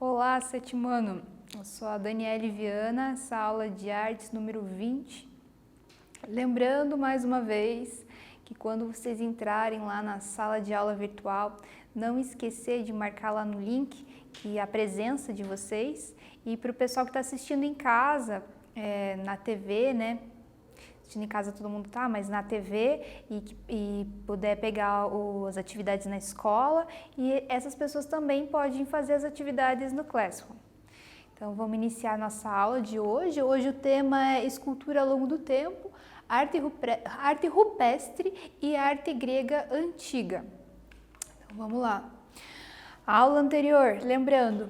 Olá, sétimo ano. Eu sou a Daniele Viana, essa aula de artes número 20. Lembrando mais uma vez que quando vocês entrarem lá na sala de aula virtual, não esquecer de marcar lá no link que a presença de vocês, e para o pessoal que está assistindo em casa, na TV, né? Assistindo em casa todo mundo tá, mas na TV e puder pegar as atividades na escola, e essas pessoas também podem fazer as atividades no Classroom. Então vamos iniciar a nossa aula de hoje. Hoje o tema é escultura ao longo do tempo, arte rupestre e arte grega antiga. Então vamos lá. A aula anterior, lembrando,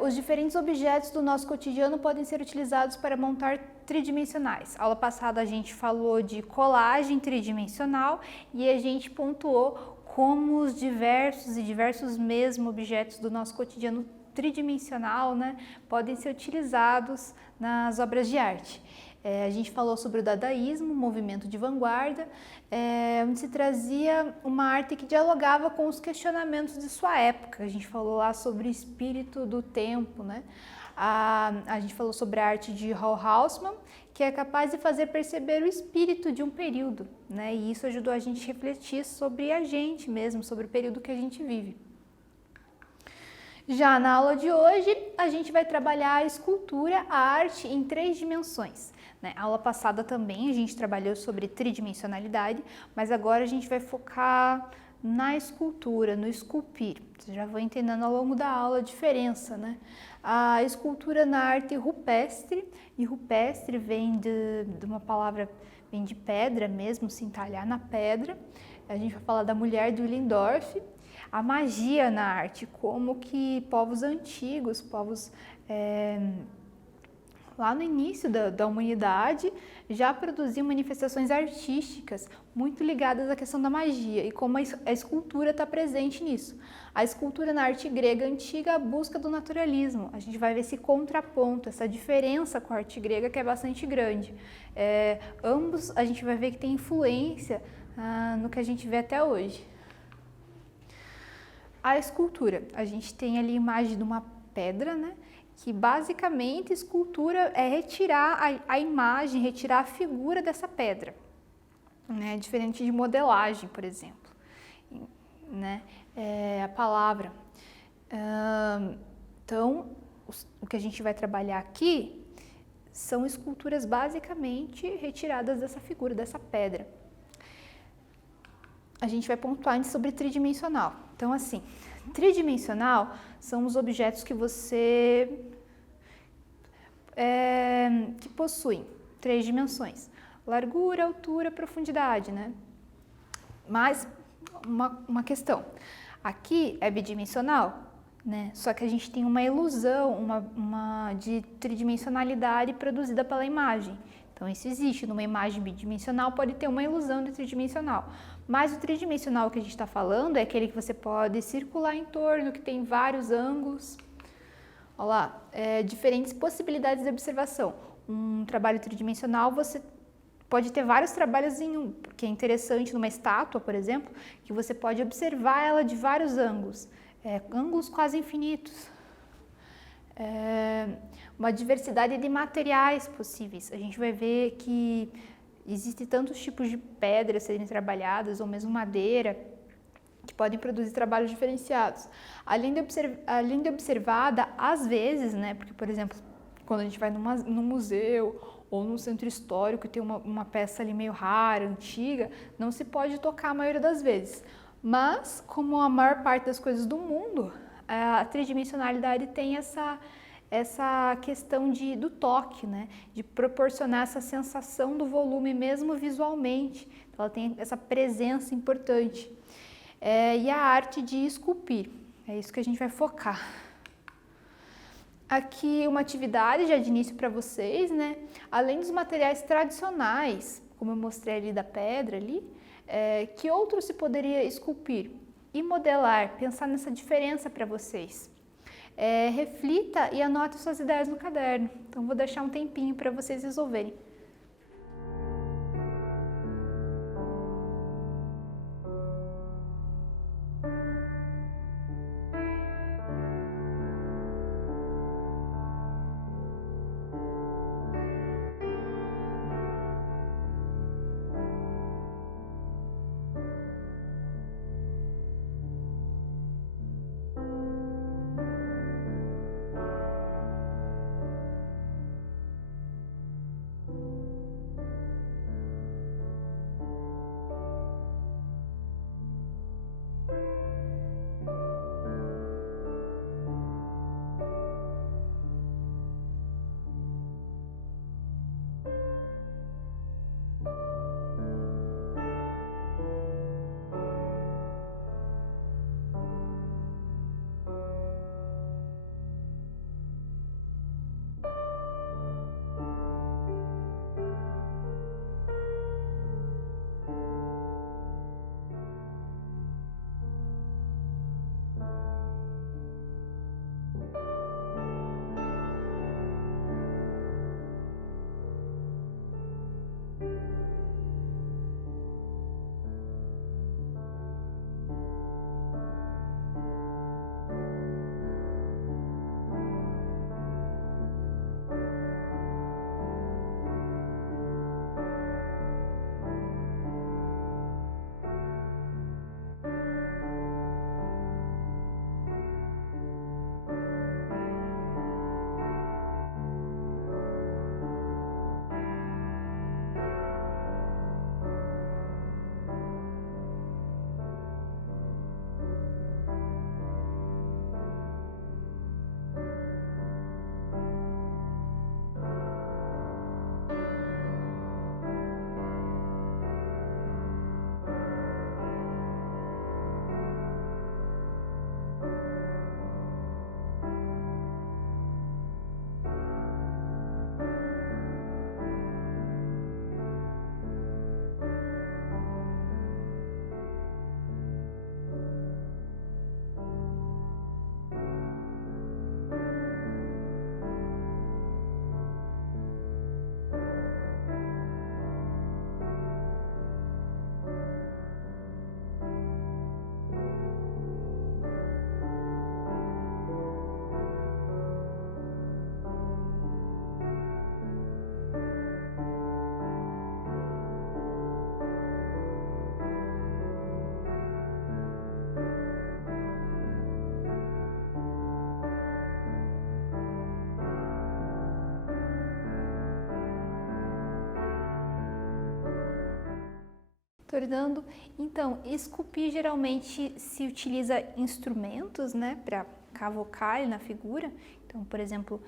os diferentes objetos do nosso cotidiano podem ser utilizados para montar tridimensionais. Aula passada a gente falou de colagem tridimensional e a gente pontuou como os diversos mesmo objetos do nosso cotidiano tridimensional, né, podem ser utilizados nas obras de arte. A gente falou sobre o dadaísmo, movimento de vanguarda, onde se trazia uma arte que dialogava com os questionamentos de sua época. A gente falou lá sobre o espírito do tempo, né? A gente falou sobre a arte de Hall Houseman, que é capaz de fazer perceber o espírito de um período, né? E isso ajudou a gente a refletir sobre a gente mesmo, sobre o período que a gente vive. Já na aula de hoje, a gente vai trabalhar a escultura, a arte em 3 dimensões. Na aula passada também a gente trabalhou sobre tridimensionalidade, mas agora a gente vai focar na escultura, no esculpir. Vocês já vão entendendo ao longo da aula a diferença, né? A escultura na arte rupestre, e rupestre vem de uma palavra, vem de pedra mesmo, se entalhar na pedra. A gente vai falar da mulher de Willendorf. A magia na arte, como que povos antigos, lá no início da humanidade, já produziam manifestações artísticas muito ligadas à questão da magia e como a escultura está presente nisso. A escultura na arte grega antiga, a busca do naturalismo. A gente vai ver esse contraponto, essa diferença com a arte grega que é bastante grande. Ambos a gente vai ver que tem influência no que a gente vê até hoje. A escultura, a gente tem ali a imagem de uma pedra, né? Que basicamente escultura é retirar a imagem, retirar a figura dessa pedra, né? Diferente de modelagem, por exemplo, né? A palavra. Então, o que a gente vai trabalhar aqui são esculturas basicamente retiradas dessa figura, dessa pedra. A gente vai pontuar sobre tridimensional. Então, assim, tridimensional são os objetos que que possuem 3 dimensões: largura, altura, profundidade, né? Mas uma questão, aqui é bidimensional, né? Só que a gente tem uma ilusão, uma de tridimensionalidade produzida pela imagem. Então isso existe, numa imagem bidimensional pode ter uma ilusão de tridimensional. Mas o tridimensional que a gente está falando é aquele que você pode circular em torno, que tem vários ângulos. Olha lá, diferentes possibilidades de observação. Um trabalho tridimensional, você pode ter vários trabalhos em um, que é interessante numa estátua, por exemplo, que você pode observar ela de vários ângulos, ângulos quase infinitos. Uma diversidade de materiais possíveis. A gente vai ver que existem tantos tipos de pedras serem trabalhadas, ou mesmo madeira, que podem produzir trabalhos diferenciados. Além de observada, às vezes, né, porque, por exemplo, quando a gente vai num museu ou num centro histórico e tem uma peça ali meio rara, antiga, não se pode tocar a maioria das vezes. Mas, como a maior parte das coisas do mundo, a tridimensionalidade tem essa questão do toque, né? De proporcionar essa sensação do volume mesmo visualmente. Então, ela tem essa presença importante. E a arte de esculpir, é isso que a gente vai focar. Aqui uma atividade já de início para vocês, né? Além dos materiais tradicionais, como eu mostrei ali da pedra ali, que outros se poderia esculpir e modelar, pensar nessa diferença para vocês. Reflita e anote suas ideias no caderno. Então vou deixar um tempinho para vocês resolverem. Tornando, então, esculpir geralmente se utiliza instrumentos, né, para cavocar na figura. Então, por exemplo,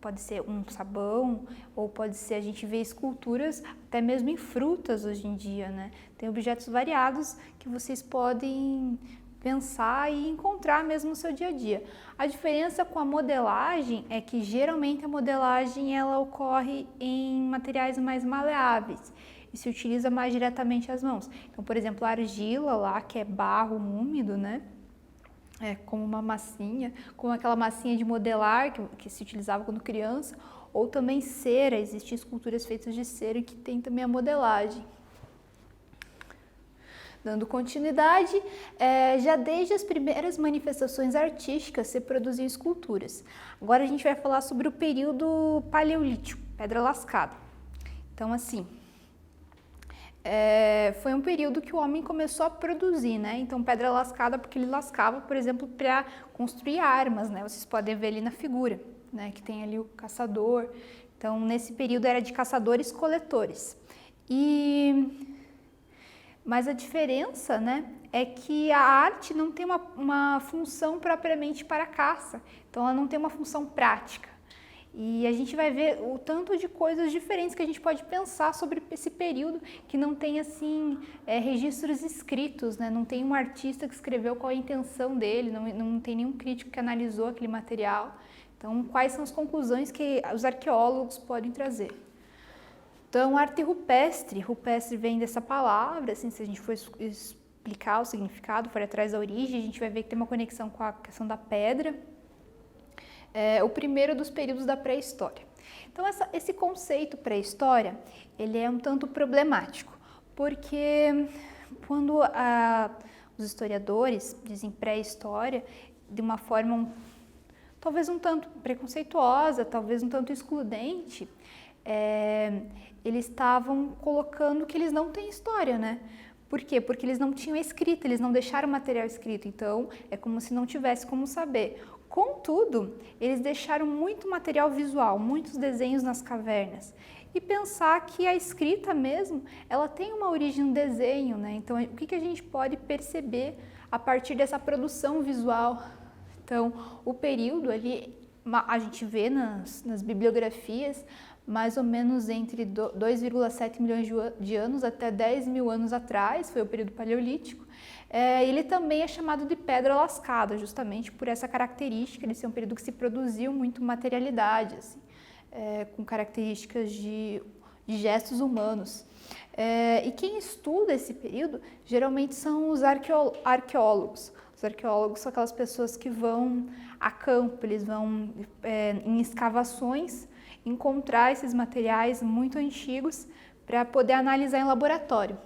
pode ser um sabão, ou pode ser, a gente vê esculturas até mesmo em frutas hoje em dia, né? Tem objetos variados que vocês podem pensar e encontrar mesmo no seu dia a dia. A diferença com a modelagem é que geralmente a modelagem ela ocorre em materiais mais maleáveis e se utiliza mais diretamente as mãos. Então, por exemplo, a argila lá, que é barro úmido, né? Como uma massinha, como aquela massinha de modelar que se utilizava quando criança, ou também cera, existem esculturas feitas de cera que tem também a modelagem. Dando continuidade, já desde as primeiras manifestações artísticas se produziam esculturas. Agora a gente vai falar sobre o período paleolítico, pedra lascada. Então, assim, foi um período que o homem começou a produzir, né? Então, pedra lascada porque ele lascava, por exemplo, para construir armas, né? Vocês podem ver ali na figura, né? Que tem ali o caçador. Então, nesse período era de caçadores-coletores. Mas a diferença, né, é que a arte não tem uma função propriamente para a caça. Então, ela não tem uma função prática. E a gente vai ver o tanto de coisas diferentes que a gente pode pensar sobre esse período que não tem, assim, registros escritos, né? Não tem um artista que escreveu qual é a intenção dele, não tem nenhum crítico que analisou aquele material. Então, quais são as conclusões que os arqueólogos podem trazer? Então, arte rupestre, rupestre vem dessa palavra, assim, se a gente for explicar o significado, for atrás da origem, a gente vai ver que tem uma conexão com a questão da pedra. O primeiro dos períodos da pré-história. Então, esse conceito pré-história, ele é um tanto problemático, porque quando os historiadores dizem pré-história, de uma forma talvez um tanto preconceituosa, talvez um tanto excludente, eles estavam colocando que eles não têm história, né? Por quê? Porque eles não tinham escrita, eles não deixaram material escrito, então é como se não tivesse como saber. Contudo, eles deixaram muito material visual, muitos desenhos nas cavernas. E pensar que a escrita mesmo, ela tem uma origem no desenho, né? Então, o que a gente pode perceber a partir dessa produção visual? Então, o período ali, a gente vê nas bibliografias, mais ou menos entre 2,7 milhões de anos até 10 mil anos atrás, foi o período paleolítico. Ele também é chamado de pedra lascada, justamente por essa característica de ser um período que se produziu muito materialidade, assim, com características de gestos humanos. E quem estuda esse período geralmente são os arqueólogos. Os arqueólogos são aquelas pessoas que vão a campo, eles vão em escavações encontrar esses materiais muito antigos para poder analisar em laboratório.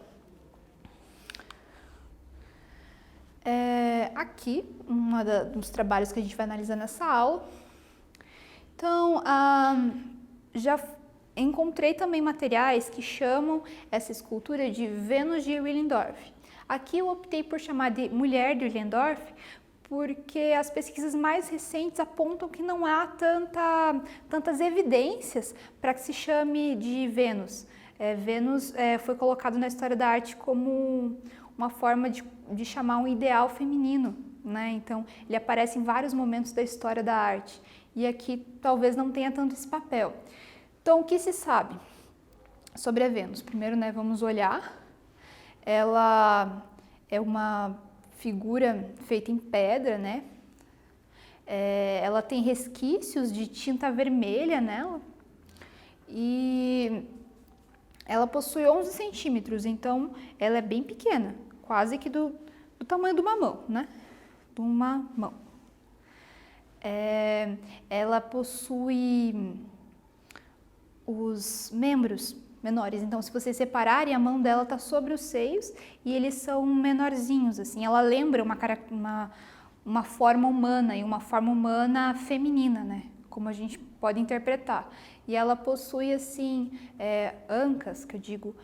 Aqui, um dos trabalhos que a gente vai analisar nessa aula. Então, já encontrei também materiais que chamam essa escultura de Vênus de Willendorf. Aqui eu optei por chamar de Mulher de Willendorf, porque as pesquisas mais recentes apontam que não há tantas evidências para que se chame de Vênus. Vênus foi colocado na história da arte como uma forma de chamar um ideal feminino, né? Então, ele aparece em vários momentos da história da arte. E aqui talvez não tenha tanto esse papel. Então, o que se sabe sobre a Vênus? Primeiro, né, vamos olhar. Ela é uma figura feita em pedra, né? Ela tem resquícios de tinta vermelha nela. E ela possui 11 centímetros, então ela é bem pequena. Quase que do tamanho de uma mão, né? De uma mão. Ela possui os membros menores, então se vocês separarem, a mão dela está sobre os seios e eles são menorzinhos, assim. Ela lembra uma forma humana e uma forma humana feminina, né? Como a gente pode interpretar. E ela possui, assim, ancas, que eu digo,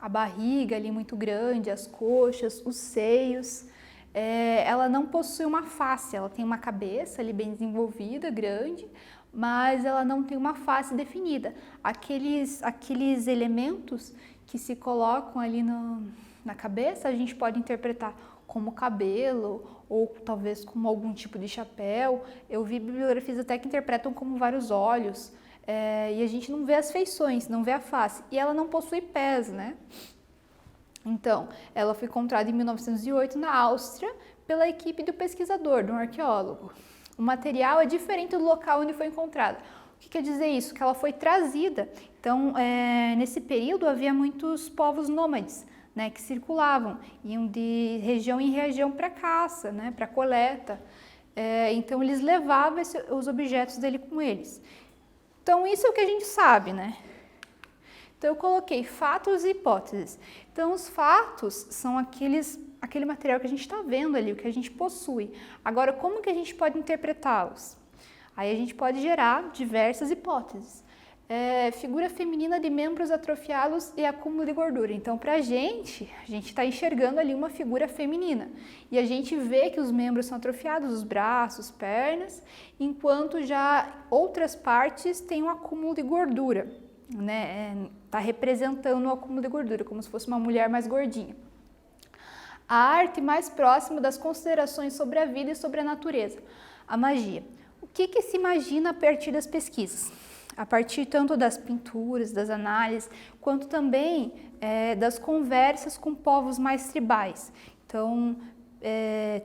a barriga ali muito grande, as coxas, os seios. Ela não possui uma face, ela tem uma cabeça ali bem desenvolvida, grande, mas ela não tem uma face definida. Aqueles elementos que se colocam ali na cabeça, a gente pode interpretar como cabelo ou talvez como algum tipo de chapéu. Eu vi bibliografias até que interpretam como vários olhos, e a gente não vê as feições, não vê a face. E ela não possui pés, né? Então, ela foi encontrada em 1908 na Áustria pela equipe do pesquisador, de um arqueólogo. O material é diferente do local onde foi encontrada. O que quer dizer isso? Que ela foi trazida. Então, nesse período havia muitos povos nômades, né, que circulavam, iam de região em região para caça, né, para coleta. Então, eles levavam os objetos dele com eles. Então, isso é o que a gente sabe, né? Então, eu coloquei fatos e hipóteses. Então, os fatos são aquele material que a gente está vendo ali, o que a gente possui. Agora, como que a gente pode interpretá-los? Aí a gente pode gerar diversas hipóteses. Figura feminina de membros atrofiados e acúmulo de gordura. Então, para a gente está enxergando ali uma figura feminina. E a gente vê que os membros são atrofiados, os braços, pernas, enquanto já outras partes têm um acúmulo de gordura, né? Está representando o acúmulo de gordura, como se fosse uma mulher mais gordinha. A arte mais próxima das considerações sobre a vida e sobre a natureza. A magia. O que se imagina a partir das pesquisas? A partir tanto das pinturas, das análises, quanto também das conversas com povos mais tribais. Então,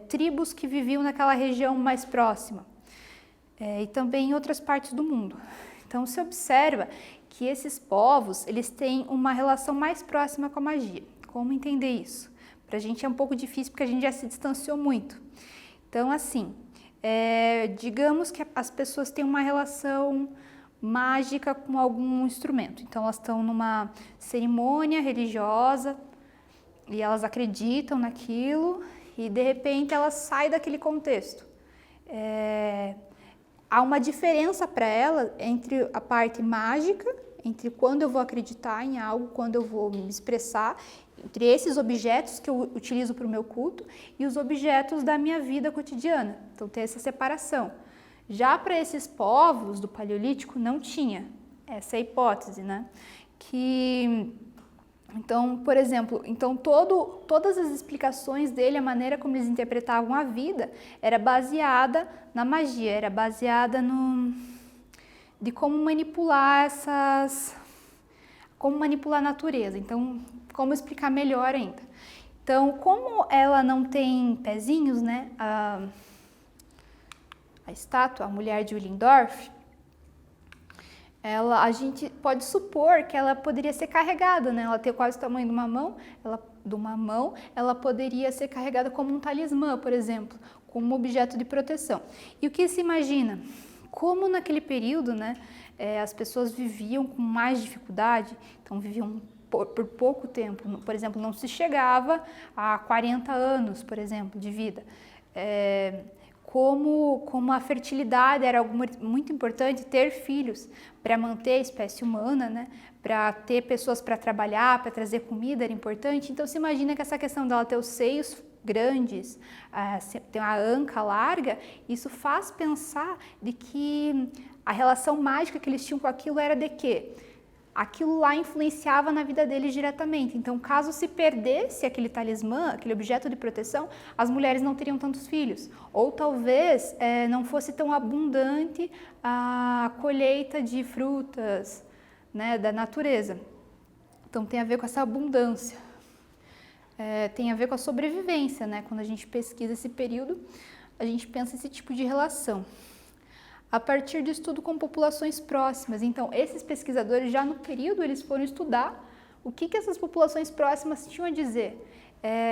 tribos que viviam naquela região mais próxima. E também em outras partes do mundo. Então, se observa que esses povos, eles têm uma relação mais próxima com a magia. Como entender isso? Para a gente é um pouco difícil porque a gente já se distanciou muito. Então, assim, digamos que as pessoas têm uma relação mágica com algum instrumento. Então, elas estão numa cerimônia religiosa e elas acreditam naquilo e, de repente, elas saem daquele contexto. Há uma diferença para ela entre a parte mágica, entre quando eu vou acreditar em algo, quando eu vou me expressar, entre esses objetos que eu utilizo para o meu culto e os objetos da minha vida cotidiana. Então, tem essa separação. Já para esses povos do Paleolítico não tinha essa hipótese, né? Então, por exemplo, todas as explicações dele, a maneira como eles interpretavam a vida, era baseada na magia, era baseada de como manipular como manipular a natureza. Então, como explicar melhor ainda. Então, como ela não tem pezinhos, né? A estátua, a mulher de Willendorf, a gente pode supor que ela poderia ser carregada, né? Ela tem quase o tamanho de uma mão, ela poderia ser carregada como um talismã, por exemplo, como um objeto de proteção. E o que se imagina? Como naquele período, né, as pessoas viviam com mais dificuldade, então viviam por pouco tempo, por exemplo, não se chegava a 40 anos, por exemplo, de vida. Como a fertilidade era algo muito importante, ter filhos para manter a espécie humana, né? Para ter pessoas para trabalhar, para trazer comida era importante. Então, se imagina que essa questão dela ter os seios grandes, ter uma anca larga, isso faz pensar de que a relação mágica que eles tinham com aquilo era de quê? Aquilo lá influenciava na vida deles diretamente. Então, caso se perdesse aquele talismã, aquele objeto de proteção, as mulheres não teriam tantos filhos. Ou talvez não fosse tão abundante a colheita de frutas, né, da natureza. Então, tem a ver com essa abundância. Tem a ver com a sobrevivência, né? Quando a gente pesquisa esse período, a gente pensa esse tipo de relação. A partir do estudo com populações próximas. Então, esses pesquisadores, já no período, eles foram estudar o que essas populações próximas tinham a dizer.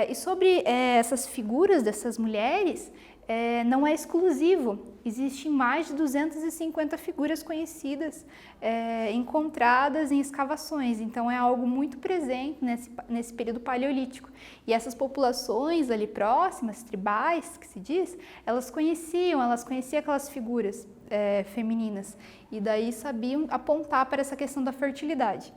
E sobre essas figuras dessas mulheres, não é exclusivo. Existem mais de 250 figuras conhecidas, encontradas em escavações. Então, é algo muito presente nesse período paleolítico. E essas populações ali próximas, tribais, que se diz, elas conheciam aquelas figuras femininas. E daí sabiam apontar para essa questão da fertilidade.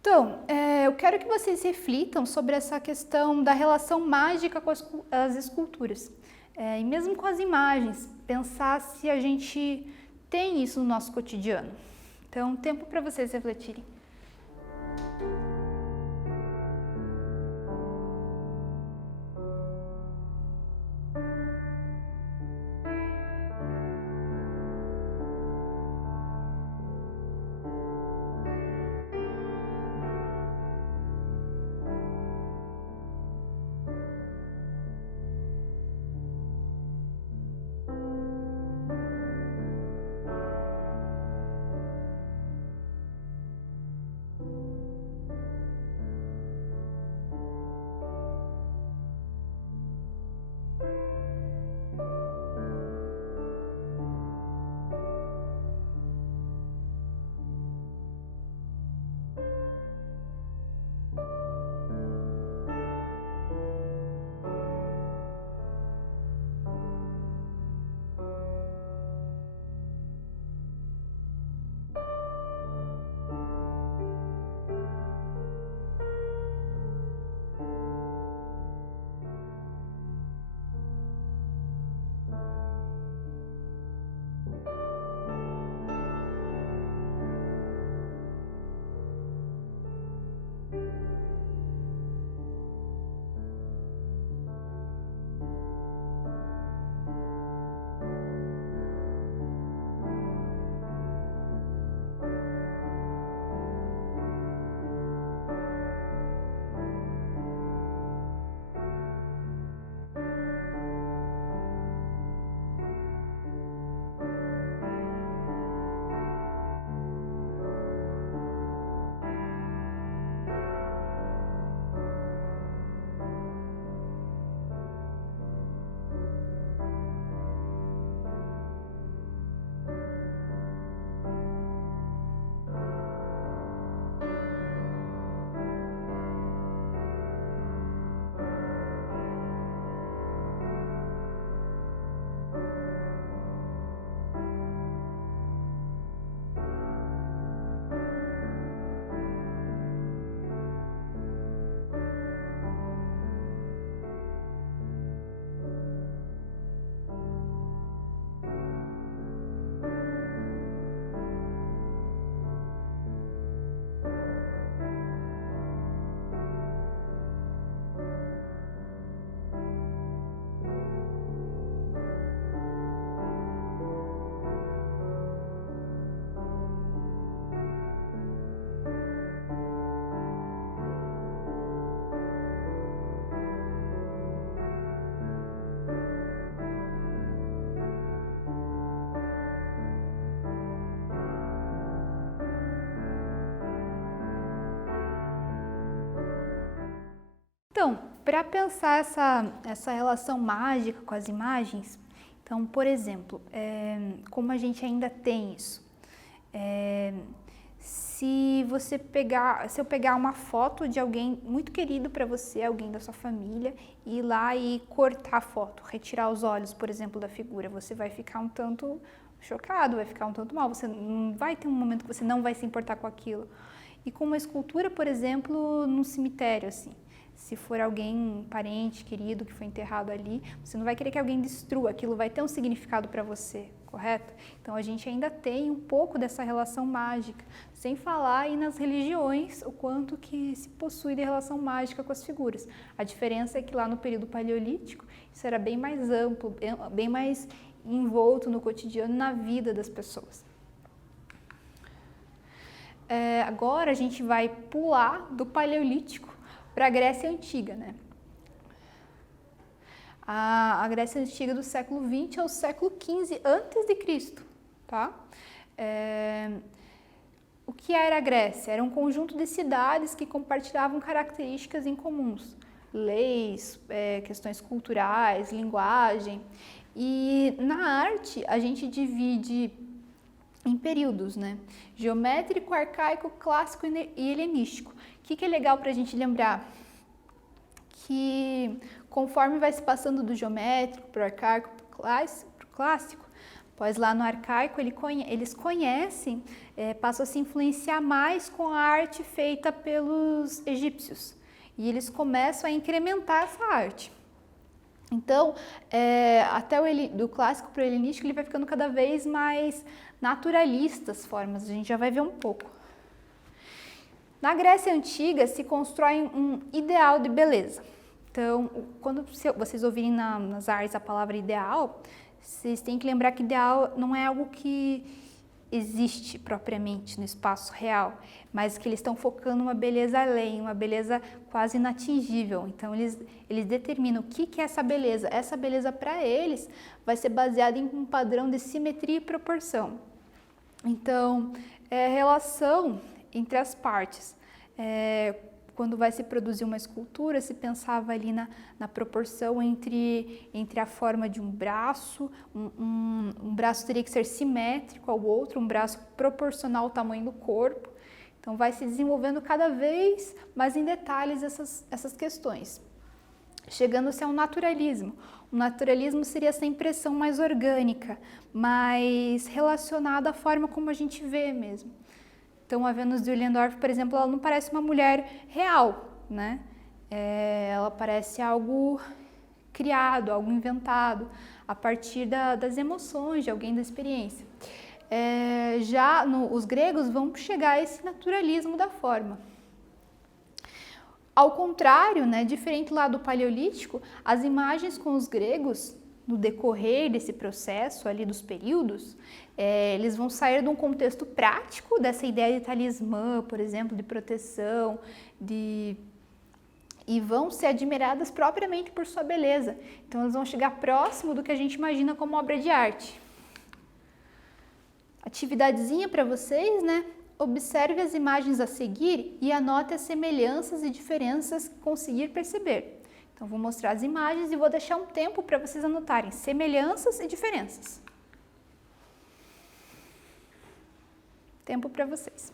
Então, eu quero que vocês reflitam sobre essa questão da relação mágica com as esculturas. E mesmo com as imagens, pensar se a gente tem isso no nosso cotidiano. Então, tempo para vocês refletirem. Então, para pensar essa relação mágica com as imagens, então, por exemplo, como a gente ainda tem isso, se eu pegar uma foto de alguém muito querido para você, alguém da sua família, e ir lá e cortar a foto, retirar os olhos, por exemplo, da figura, você vai ficar um tanto chocado, vai ficar um tanto mal, você não vai ter um momento que você não vai se importar com aquilo. E com uma escultura, por exemplo, num cemitério, assim, se for alguém, um parente querido que foi enterrado ali, você não vai querer que alguém destrua, aquilo vai ter um significado para você, correto? Então a gente ainda tem um pouco dessa relação mágica, sem falar aí nas religiões o quanto que se possui de relação mágica com as figuras. A diferença é que lá no período paleolítico isso era bem mais amplo, bem mais envolto no cotidiano, na vida das pessoas. Agora a gente vai pular do paleolítico para a Grécia Antiga, né? A Grécia Antiga do século XX ao século XV a.C., tá? O que era a Grécia? Era um conjunto de cidades que compartilhavam características em comuns, leis, questões culturais, linguagem. E na arte a gente divide em períodos, né? Geométrico, arcaico, clássico e helenístico. O que é legal para a gente lembrar? Que conforme vai se passando do geométrico para o arcaico, para o clássico, pois lá no arcaico eles conhecem, passam a se influenciar mais com a arte feita pelos egípcios. E eles começam a incrementar essa arte. Então, até do clássico para o helenístico, ele vai ficando cada vez mais naturalista as formas, a gente já vai ver um pouco. Na Grécia Antiga se constrói um ideal de beleza. Então, quando vocês ouvirem nas artes a palavra ideal, vocês têm que lembrar que ideal não é algo que existe propriamente no espaço real, mas que eles estão focando uma beleza além, uma beleza quase inatingível. Então, eles determinam o que é essa beleza. Essa beleza, para eles, vai ser baseada em um padrão de simetria e proporção. Então, relação entre as partes. Quando vai se produzir uma escultura, se pensava ali na proporção entre a forma de um braço, um braço teria que ser simétrico ao outro, um braço proporcional ao tamanho do corpo. Então vai se desenvolvendo cada vez mais em detalhes essas questões. Chegando-se ao naturalismo. O naturalismo seria essa impressão mais orgânica, mais relacionada à forma como a gente vê mesmo. Então, a Vênus de Willendorf, por exemplo, ela não parece uma mulher real, né? Ela parece algo criado, algo inventado, a partir das emoções de alguém, da experiência. Os gregos vão chegar a esse naturalismo da forma. Ao contrário, né, diferente lá do Paleolítico, as imagens com os gregos, no decorrer desse processo ali dos períodos, eles vão sair de um contexto prático, dessa ideia de talismã, por exemplo, de proteção, e vão ser admiradas propriamente por sua beleza. Então, elas vão chegar próximo do que a gente imagina como obra de arte. Atividadezinha para vocês, né? Observe as imagens a seguir e anote as semelhanças e diferenças que conseguir perceber. Então, vou mostrar as imagens e vou deixar um tempo para vocês anotarem semelhanças e diferenças. Tempo para vocês.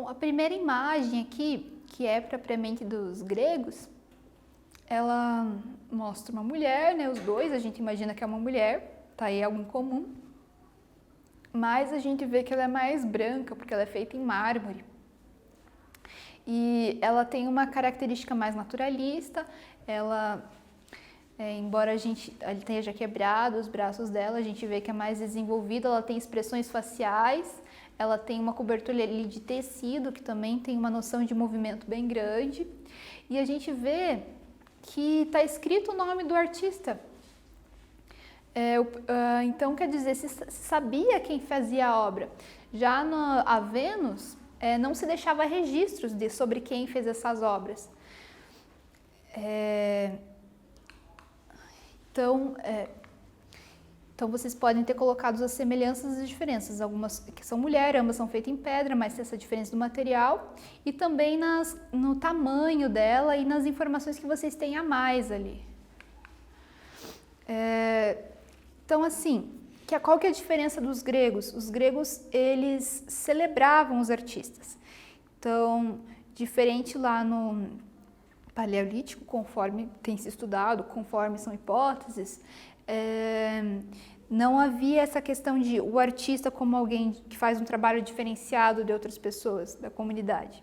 Bom, a primeira imagem aqui, que é propriamente dos gregos, ela mostra uma mulher, né? Os dois, a gente imagina que é uma mulher, tá aí algo em comum, mas a gente vê que ela é mais branca, porque ela é feita em mármore. E ela tem uma característica mais naturalista, ela, embora a gente esteja quebrado os braços dela, a gente vê que é mais desenvolvida, ela tem expressões faciais, ela tem uma cobertura ali de tecido, que também tem uma noção de movimento bem grande, e a gente vê que está escrito o nome do artista. Então, quer dizer, se sabia quem fazia a obra. Já a Vênus, não se deixava registros sobre quem fez essas obras. Então, vocês podem ter colocado as semelhanças e as diferenças. Algumas que são mulher, ambas são feitas em pedra, mas tem essa diferença do material. E também no tamanho dela e nas informações que vocês têm a mais ali. Então, assim, qual que é a diferença dos gregos? Os gregos, eles celebravam os artistas. Então, diferente lá no Paleolítico, conforme tem se estudado, conforme são hipóteses, não havia essa questão de o artista como alguém que faz um trabalho diferenciado de outras pessoas da comunidade.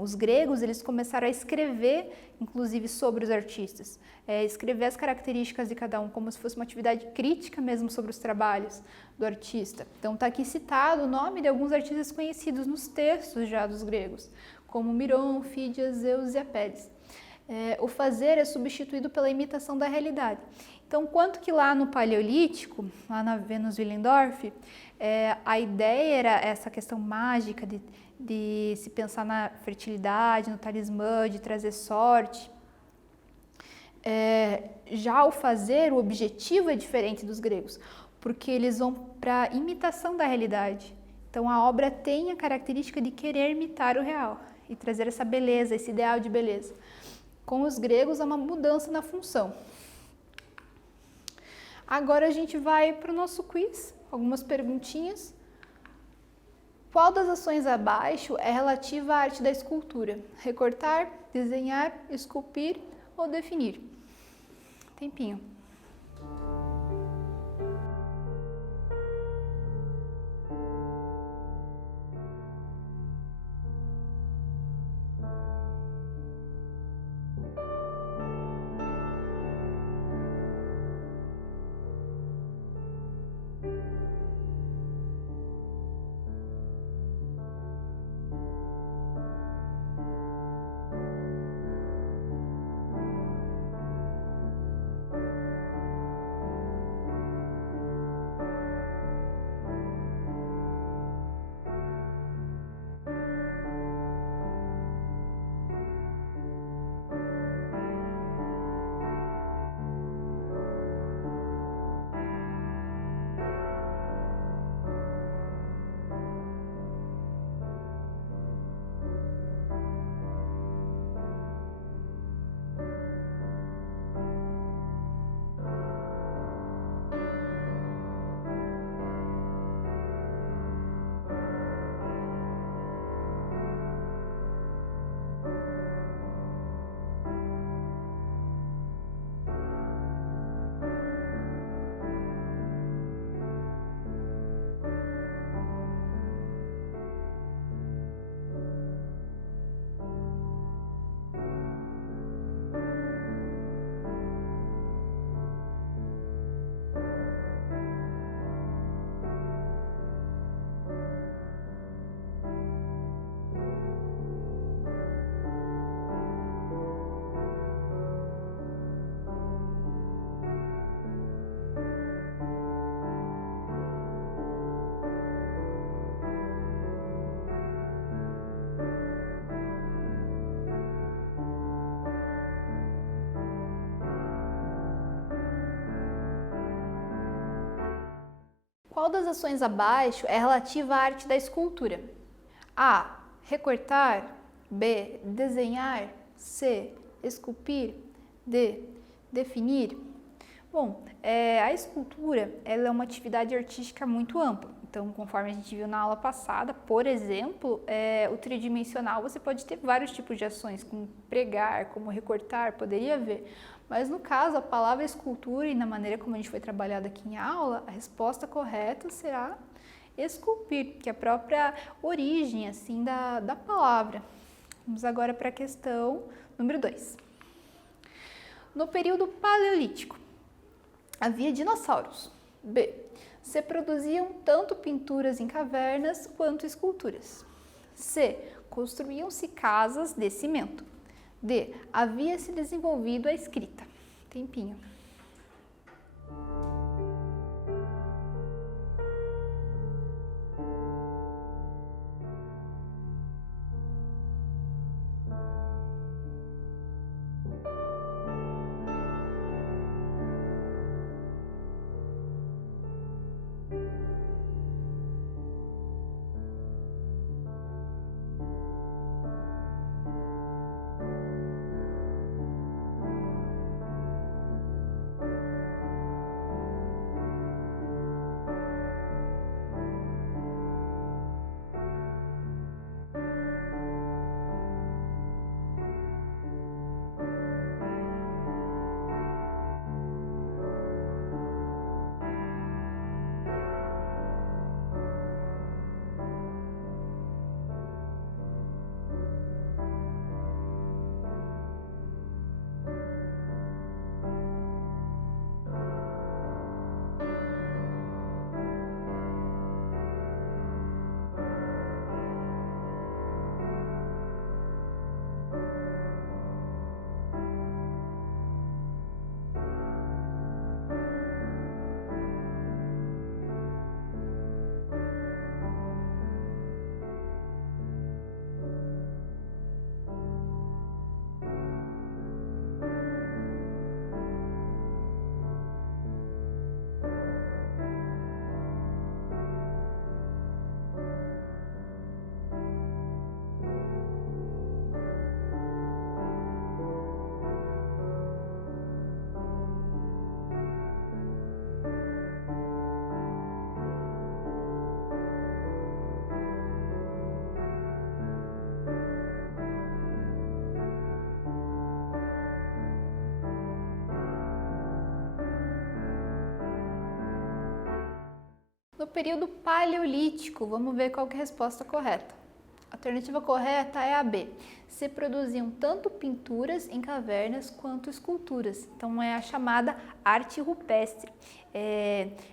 Os gregos, eles começaram a escrever, inclusive, sobre os artistas, escrever as características de cada um, como se fosse uma atividade crítica mesmo sobre os trabalhos do artista. Então, está aqui citado o nome de alguns artistas conhecidos nos textos já dos gregos, como Miron, Fídias, Zeus e Apéles. O fazer é substituído pela imitação da realidade. Então, quanto que lá no Paleolítico, lá na Venus Willendorf, a ideia era essa questão mágica de se pensar na fertilidade, no talismã, de trazer sorte. Já o fazer, o objetivo é diferente dos gregos, porque eles vão para a imitação da realidade. Então, a obra tem a característica de querer imitar o real e trazer essa beleza, esse ideal de beleza. Com os gregos, há uma mudança na função. Agora a gente vai para o nosso quiz, algumas perguntinhas. Qual das ações abaixo é relativa à arte da escultura? Recortar, desenhar, esculpir ou definir? Tempinho. Qual das ações abaixo é relativa à arte da escultura? A. Recortar. B. Desenhar. C. Esculpir. D. Definir. Bom, a escultura ela é uma atividade artística muito ampla. Então, conforme a gente viu na aula passada, por exemplo, o tridimensional você pode ter vários tipos de ações, como pregar, como recortar, poderia ver. Mas no caso, a palavra escultura e na maneira como a gente foi trabalhado aqui em aula, a resposta correta será esculpir, que é a própria origem assim da palavra. Vamos agora para a questão número 2. No período paleolítico, havia dinossauros. B. Se produziam tanto pinturas em cavernas quanto esculturas. C. Construíam-se casas de cimento. D. Havia se desenvolvido a escrita. Tempinho. No período paleolítico, vamos ver qual que é a resposta correta. A alternativa correta é a B. Se produziam tanto pinturas em cavernas quanto esculturas. Então é a chamada arte rupestre.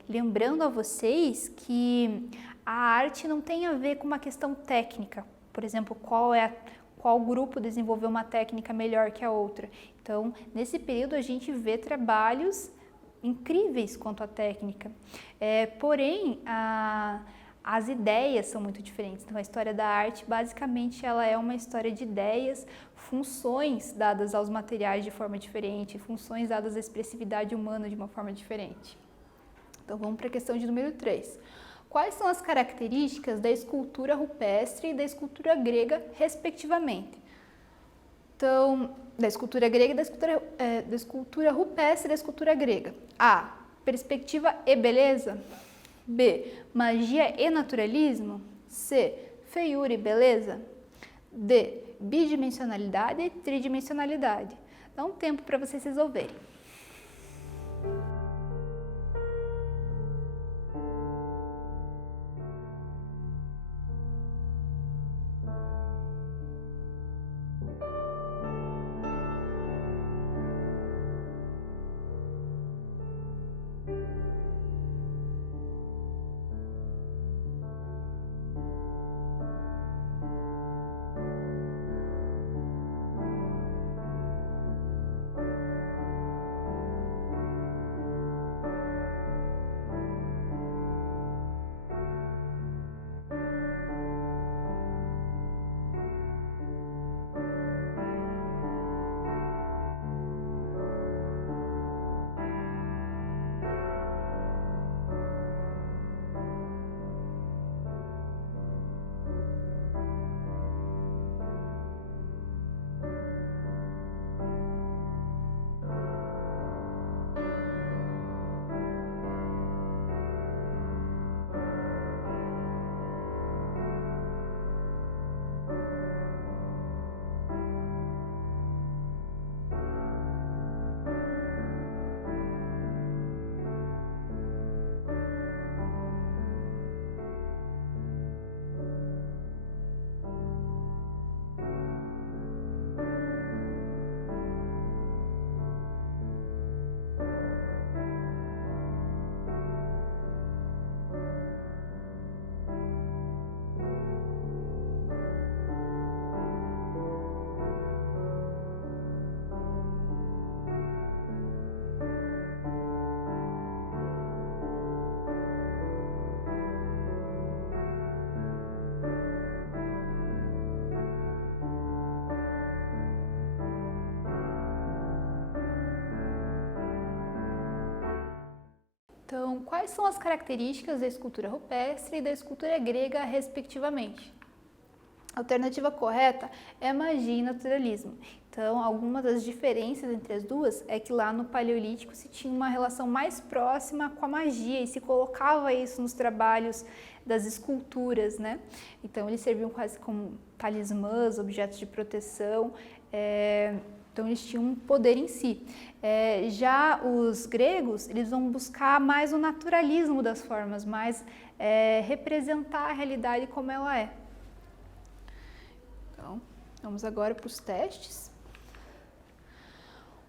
Lembrando a vocês que a arte não tem a ver com uma questão técnica. Por exemplo, qual grupo desenvolveu uma técnica melhor que a outra. Então, nesse período a gente vê trabalhos incríveis quanto à técnica. Porém, as ideias são muito diferentes. Então, a história da arte, basicamente, ela é uma história de ideias, funções dadas aos materiais de forma diferente, funções dadas à expressividade humana de uma forma diferente. Então, vamos para a questão de número 3. Quais são as características da escultura rupestre e da escultura grega, respectivamente? Então, da escultura grega e da escultura rupestre e da escultura grega. A. Perspectiva e beleza. B. Magia e naturalismo. C. Feiura e beleza. D. Bidimensionalidade e tridimensionalidade. Dá um tempo para vocês resolverem. quais são as características da escultura rupestre e da escultura grega, respectivamente? A alternativa correta é magia e naturalismo. Então, alguma das diferenças entre as duas é que lá no Paleolítico se tinha uma relação mais próxima com a magia e se colocava isso nos trabalhos das esculturas, né? Então, eles serviam quase como talismãs, objetos de proteção, então eles tinham um poder em si. Já os gregos, eles vão buscar mais o naturalismo das formas, mais representar a realidade como ela é. Então, vamos agora para os testes.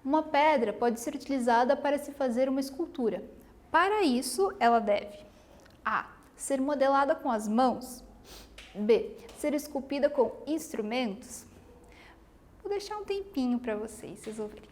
Uma pedra pode ser utilizada para se fazer uma escultura. Para isso, ela deve: A. Ser modelada com as mãos. B. Ser esculpida com instrumentos. Vou deixar um tempinho para vocês resolverem.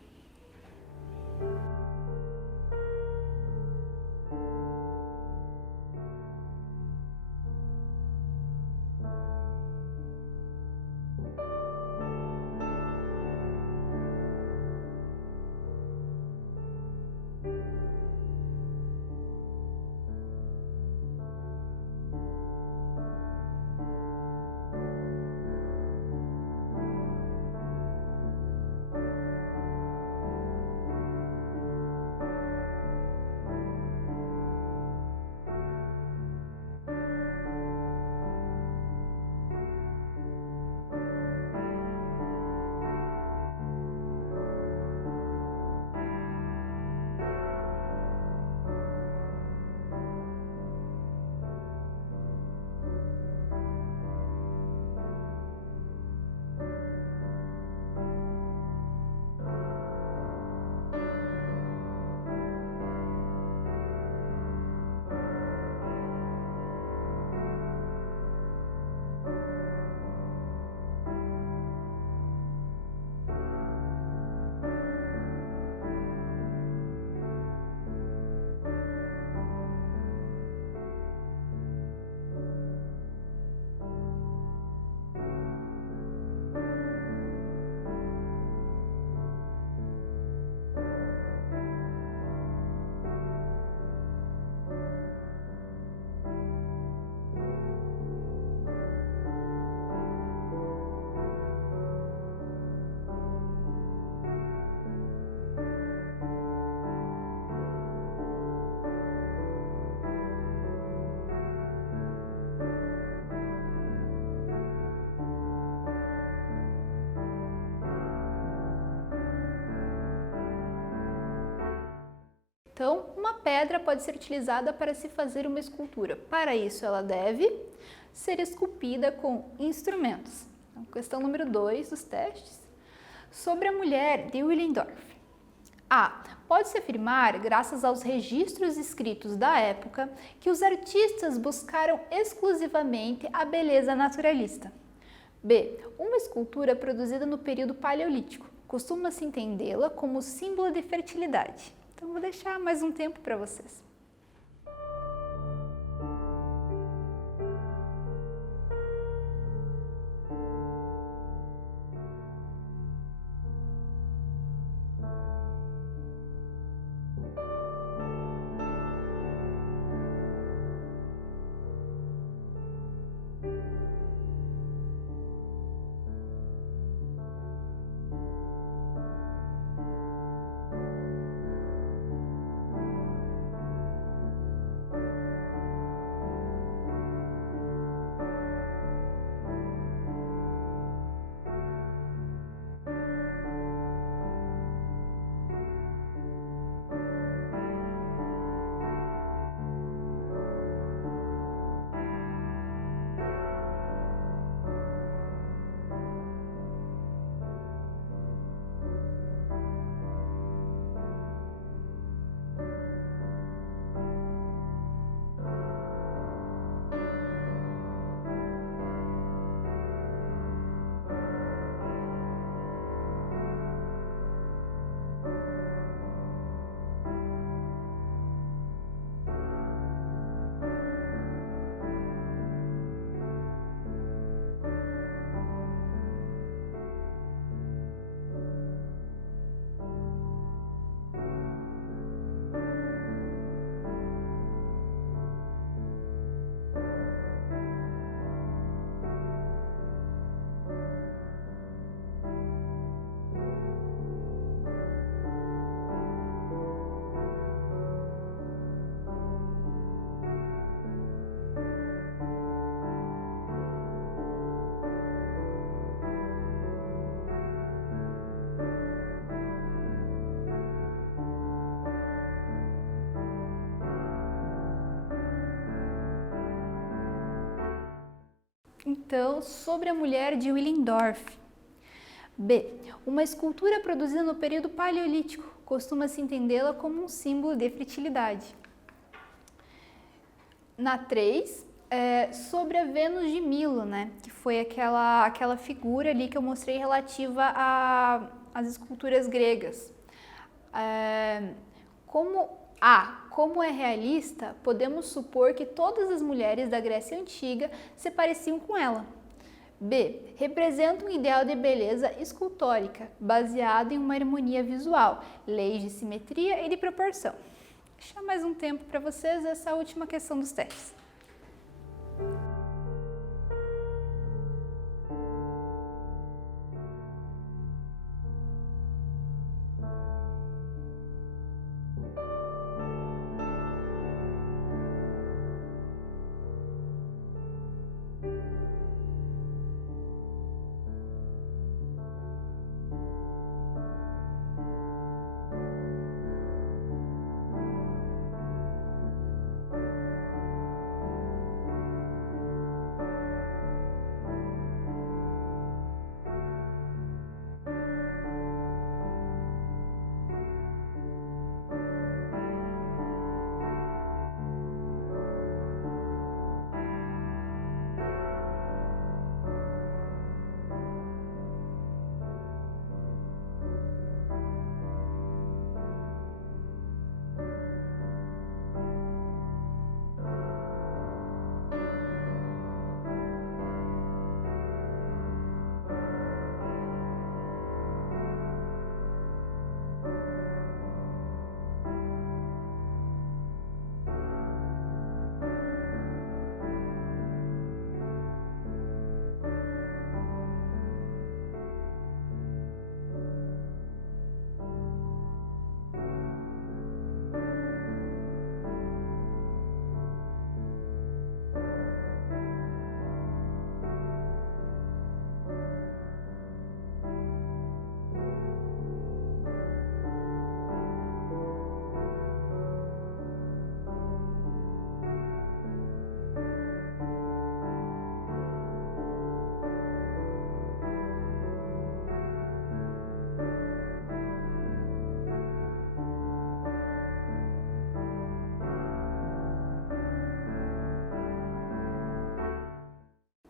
Então, uma pedra pode ser utilizada para se fazer uma escultura. Para isso, ela deve ser esculpida com instrumentos. Então, questão número 2 dos testes. Sobre a mulher de Willendorf. A. Pode-se afirmar, graças aos registros escritos da época, que os artistas buscaram exclusivamente a beleza naturalista. B. Uma escultura produzida no período paleolítico. Costuma-se entendê-la como símbolo de fertilidade. Então, vou deixar mais um tempo para vocês. Então, sobre a mulher de Willendorf. B. Uma escultura produzida no período paleolítico. Costuma-se entendê-la como um símbolo de fertilidade. Na 3, sobre a Vênus de Milo, né? Que foi aquela figura ali que eu mostrei relativa às esculturas gregas. Como é realista, podemos supor que todas as mulheres da Grécia Antiga se pareciam com ela. B. Representa um ideal de beleza escultórica, baseado em uma harmonia visual, leis de simetria e de proporção. Vou deixar mais um tempo para vocês essa última questão dos testes.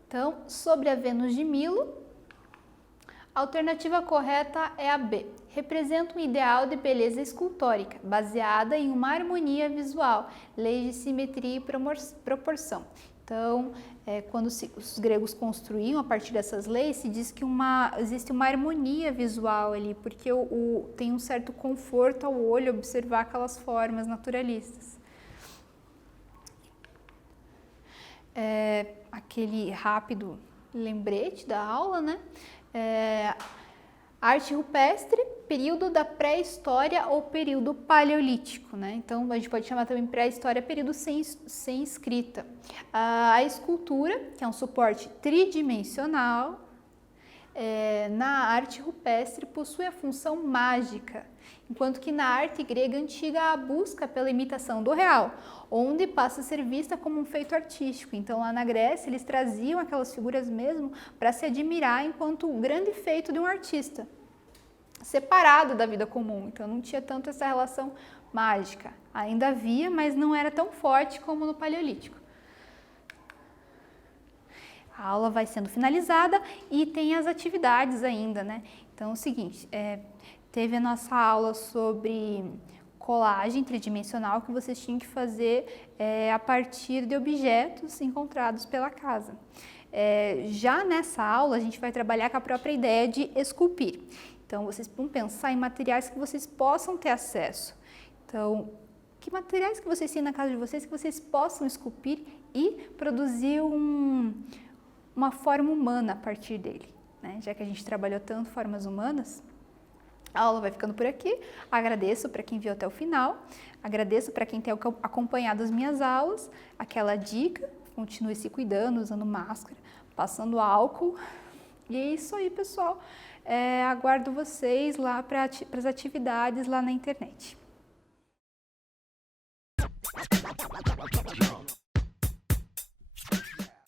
Então, sobre a Vênus de Milo, a alternativa correta é a B. Representa um ideal de beleza escultórica, baseada em uma harmonia visual, leis de simetria e proporção. Então, quando os gregos construíam a partir dessas leis, se diz que existe uma harmonia visual ali, porque tem um certo conforto ao olho observar aquelas formas naturalistas. Aquele rápido lembrete da aula, né? Arte rupestre, período da pré-história ou período paleolítico, né? Então, a gente pode chamar também pré-história, período sem escrita. A escultura, que é um suporte tridimensional, na arte rupestre possui a função mágica, enquanto que na arte grega antiga há a busca pela imitação do real, onde passa a ser vista como um feito artístico. Então, lá na Grécia, eles traziam aquelas figuras mesmo para se admirar enquanto o grande feito de um artista, separado da vida comum. Então, não tinha tanto essa relação mágica. Ainda havia, mas não era tão forte como no Paleolítico. A aula vai sendo finalizada e tem as atividades ainda, né? Então, é o seguinte, teve a nossa aula sobre colagem tridimensional que vocês tinham que fazer a partir de objetos encontrados pela casa. Já nessa aula, a gente vai trabalhar com a própria ideia de esculpir. Então, vocês vão pensar em materiais que vocês possam ter acesso. Então, que materiais que vocês têm na casa de vocês que vocês possam esculpir e produzir uma forma humana a partir dele, né? Já que a gente trabalhou tanto formas humanas, a aula vai ficando por aqui. Agradeço para quem viu até o final, agradeço para quem tem acompanhado as minhas aulas, aquela dica, continue se cuidando, usando máscara, passando álcool. E é isso aí, pessoal. Aguardo vocês lá para as atividades lá na internet.